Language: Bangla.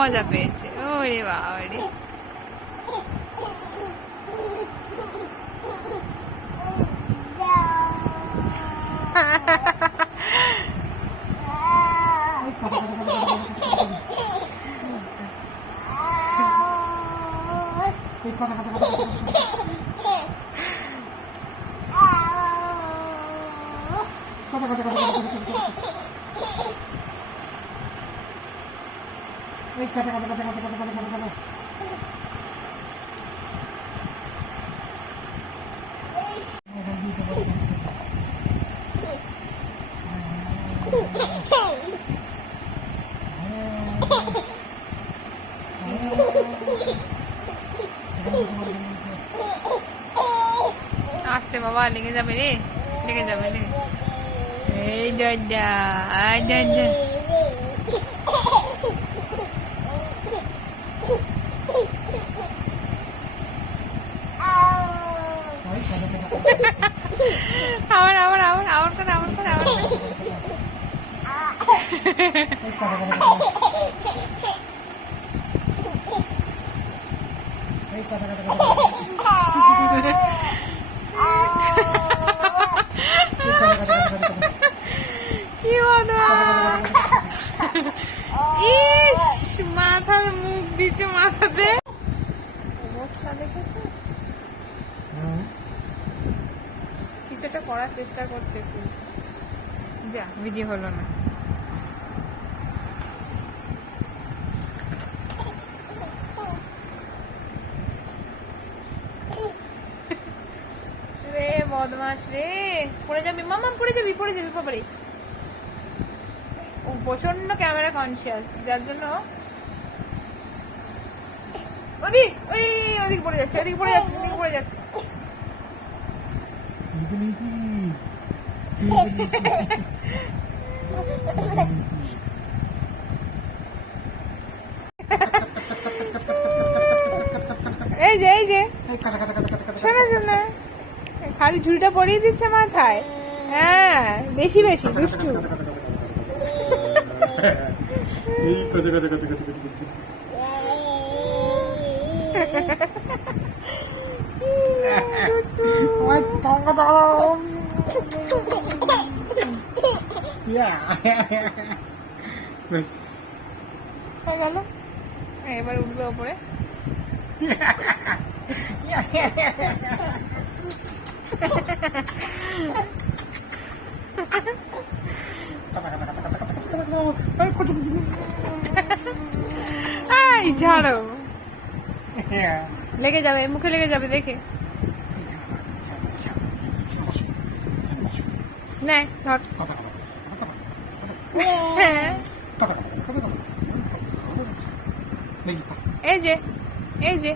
মজা পেয়েছে। ওরে বাবা রে, আস্তে বাবা, লেগে যাবে রে, লেগে যাবে রে। এই দাদা, দাদা আবার আবার আবার আবার করে আবার করে আবার করে। কি বলো, ইস মাথার মুখ দিচ্ছে, মাথাতে অবস্থা দেখেছো? কিছু একটা করার চেষ্টা করছে, যা ভিডিও হলো না। রে বদমাস রে, পড়ে যাবি মামা, পড়ে যাবি, পড়ে যাবি বাবারে। ও প্রচন্ড ক্যামেরা কনসিয়াস, যার জন্য ওদিক ওই ওদিক পড়ে যাচ্ছে, ওদিক পড়ে যাচ্ছে, ওদিক পড়ে যাচ্ছে। এই যে এই যে শোনো শোনো, খালি ঝুড়িটা পরিয়ে দিচ্ছে মাথায়। হ্যাঁ, বেশি বেশি দুষ্টু। গেল, এবার উঠবে ওপরে। ঝাড়ো, লেগে যাবে, মুখে লেগে যাবে দেখে। নে ধর। এই যে এই যে